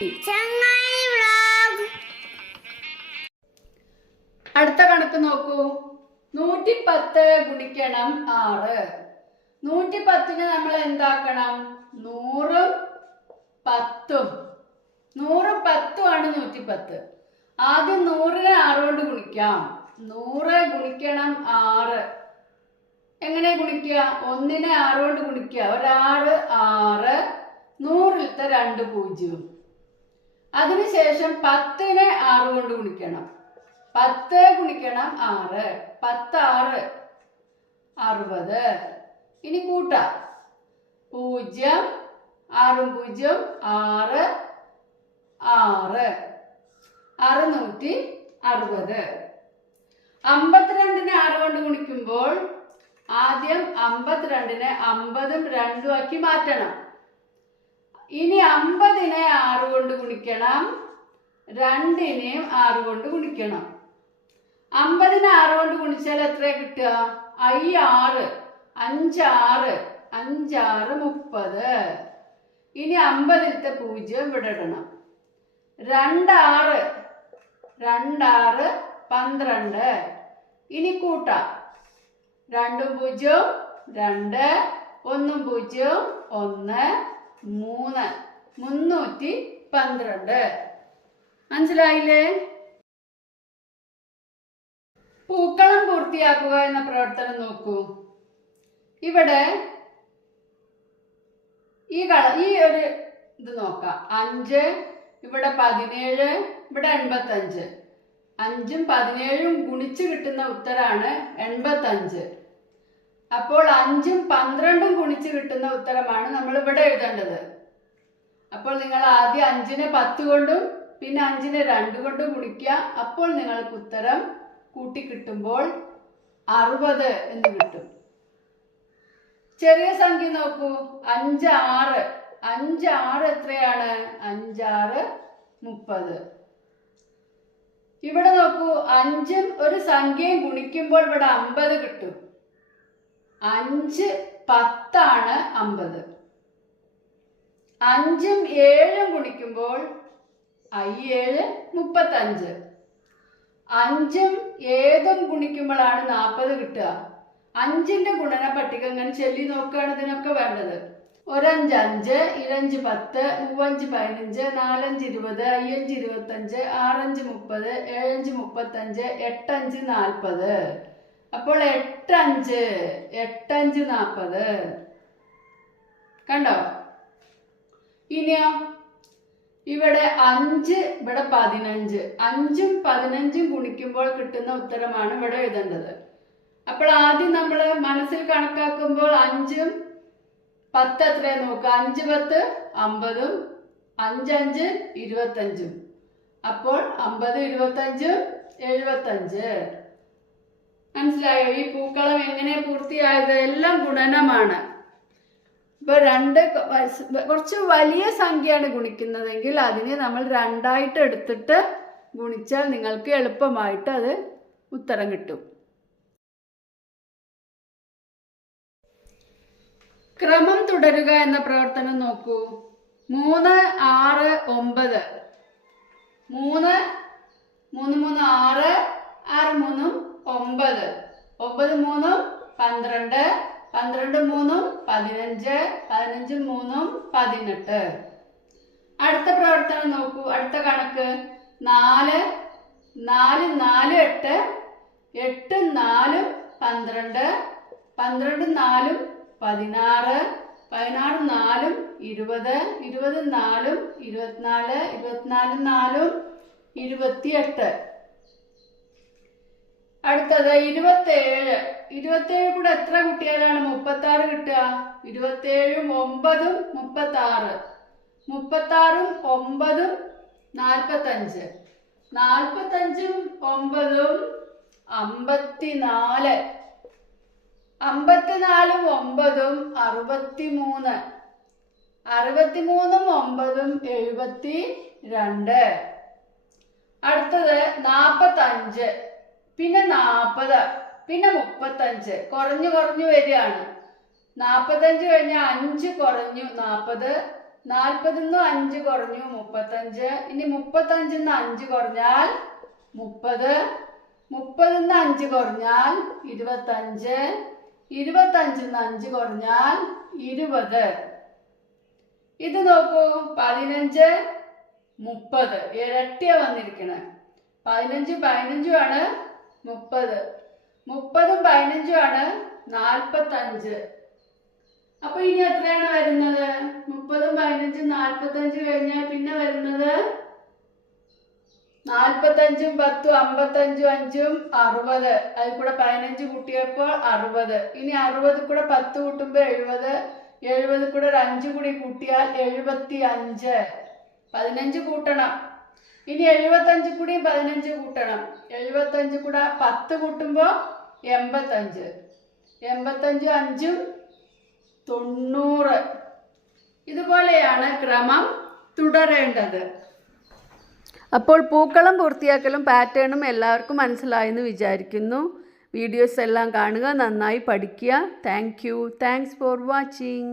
ചങ്ങായി വ്ലോഗ്. അടുത്ത കണക്ക് നോക്കൂ. 110 ഗുണിക്കണം 6. 110ന് നമ്മൾ എന്താക്കണം? 100ഉം 10ഉം. 100 10ഉം ആണ് 110. ആദ്യം 100നെ 6 കൊണ്ട് ഗുണിക്കാം. 100 ഗുണിക്കണം 6. എങ്ങനെ ഗുണിക്കുക? 1നെ 6 കൊണ്ട് ഗുണിക്കുക. 6 6, 100ലത്തെ 2 0. അതിനുശേഷം 10നെ 6 കൊണ്ട് ഗുണിക്കണം. 10 ഗുണിക്കണം 6, 10 6 60. ഇനി കൂട്ടാം. 0 6 0 6 6 660. 52നെ 6 കൊണ്ട് ഗുണിക്കുമ്പോൾ ആദ്യം 52നെ 50ഉം 2ഉം ആക്കി മാറ്റണം. ഇനി 50നെ 6 കൊണ്ട് ഗുണിക്കണം. 2നെയും 6 കൊണ്ട് ഗുണിക്കണം. 50നെ 6 കൊണ്ട് ഗുണിച്ചാൽ എത്ര കിട്ടുക? 6 5 6 5 6 30. ഇനി 50ലത്തെ 0 ഇവിടെ ഇടണം. 2 6 2 6 12. ഇനി കൂട്ടാം. 2 0 2 1 0 1 3 312. മനസ്സിലായില്ലേ? പൂക്കളം പൂർത്തിയാക്കുക എന്ന പ്രവർത്തനം നോക്കൂ. ഇവിടെ ഈ ഒരു ഇത് നോക്കാം. 5 ഇവിടെ 17 ഇവിടെ 85. 5ഉം 17ഉം ഗുണിച്ച് കിട്ടുന്ന ഉത്തരാണ് 85. അപ്പോൾ 5ഉം 12ഉം ഗുണിച്ച് കിട്ടുന്ന ഉത്തരമാണ് നമ്മൾ ഇവിടെ എഴുതേണ്ടത്. അപ്പോൾ നിങ്ങൾ ആദ്യം 5നെ 10 കൊണ്ടും പിന്നെ 5നെ 2 കൊണ്ടും ഗുണിക്കുക. അപ്പോൾ നിങ്ങൾക്ക് ഉത്തരം കൂട്ടി കിട്ടുമ്പോൾ 60 എന്ന് കിട്ടും. ചെറിയ സംഖ്യ നോക്കൂ. 5 6 5 6 എത്രയാണ്? 5 6 30. ഇവിടെ നോക്കൂ. 5ഉം ഒരു സംഖ്യയും ഗുണിക്കുമ്പോൾ ഇവിടെ 50 കിട്ടും. 5 10 ആണ് 50. 5ഉം 7ഉം ഗുണിക്കുമ്പോൾ 7 35. 5ഉം 7ഉം ഗുണിക്കുമ്പോഴാണ് 40 കിട്ടുക. 5ന്റെ ഗുണന പട്ടിക ഇങ്ങനെ ചൊല്ലി നോക്കുകയാണ് ഇതിനൊക്കെ വേണ്ടത്. 1 5 5, 2 5 10, 3 5 15, 4 5 20, 5 25, 6 5 30, 7 35, 8 40. അപ്പോൾ 8 5 40. കണ്ടോ? ഇനിയോ ഇവിടെ 5 ഇവിടെ 15. 5ഉം 15ഉം ഗുണിക്കുമ്പോൾ കിട്ടുന്ന ഉത്തരമാണ് ഇവിടെ എഴുതേണ്ടത്. അപ്പോൾ ആദ്യം നമ്മൾ മനസ്സിൽ കണക്കാക്കുമ്പോൾ 5ഉം 10 എത്രയാ നോക്കുക. 5 10 50ഉം 5 5 25. അപ്പോൾ 50 25 75. മനസ്സിലായോ? ഈ പൂക്കളം എങ്ങനെ പൂർത്തിയായത്? എല്ലാം ഗുണനമാണ്. ഇപ്പൊ കുറച്ച് വലിയ സംഖ്യയാണ് ഗുണിക്കുന്നതെങ്കിൽ അതിനെ നമ്മൾ 2ആയിട്ട് എടുത്തിട്ട് ഗുണിച്ചാൽ നിങ്ങൾക്ക് എളുപ്പമായിട്ട് അത് ഉത്തരം കിട്ടും. ക്രമം തുടരുക എന്ന പ്രവർത്തനം നോക്കൂ. 3 6 9. 3 3 3 6 6 3 9. 9 3 12. 12 3 15. 15 3 18. അടുത്ത പ്രവർത്തനം നോക്കൂ. അടുത്ത കണക്ക് 4 4 4 8. 8 4 12. 12 4 16. 16 4 20. 20 4 24. 24 4 28. അടുത്തത് 27. 27 കൂടെ എത്ര കുട്ടികളാണ് 36 കിട്ടുക? 27ഉം 9ഉം 36. 36ഉം 9ഉം 45. 45ഉം 9ഉം 54. 54ഉം 9ഉം 63. 63ഉം 9ഉം 72. അടുത്തത് 45. പിന്നെ 40. പിന്നെ 35. കുറഞ്ഞു വരികയാണ്. 45 കഴിഞ്ഞാൽ 5 കുറഞ്ഞു 40. 40 5 കുറഞ്ഞു 35. ഇനി 35 5 കുറഞ്ഞാൽ 30. 30 5 കുറഞ്ഞാൽ 25. 25 5 കുറഞ്ഞാൽ 20. ഇത് നോക്കൂ, 15 30 ഇരട്ടിയ വന്നിരിക്കണേ. 15 15 ആണ് 30. 30 15 ആണ് 45. അപ്പൊ ഇനി എത്രയാണ് വരുന്നത്? 30 15 45 കഴിഞ്ഞാൽ പിന്നെ വരുന്നത് 45 10 55 5 60. അതിൽ കൂടെ 15 കൂട്ടിയപ്പോൾ 60. ഇനി 60 കൂടെ 10 കൂട്ടുമ്പോൾ 70. 70 കൂടെ ഒരു 5 കൂടി കൂട്ടിയാൽ 75. 15 കൂട്ടണം. ഇനി 75 കൂടി 15 കൂട്ടണം. 75 കൂടെ 10 കൂട്ടുമ്പോൾ 85. 85 5 90. ഇതുപോലെയാണ് ക്രമം തുടരേണ്ടത്. അപ്പോൾ പൂക്കളം പൂർത്തിയാക്കലും പാറ്റേണും എല്ലാവർക്കും മനസ്സിലായെന്ന് വിചാരിക്കുന്നു. വീഡിയോസ് എല്ലാം കാണുക, നന്നായി പഠിക്കുക. Thanks for watching.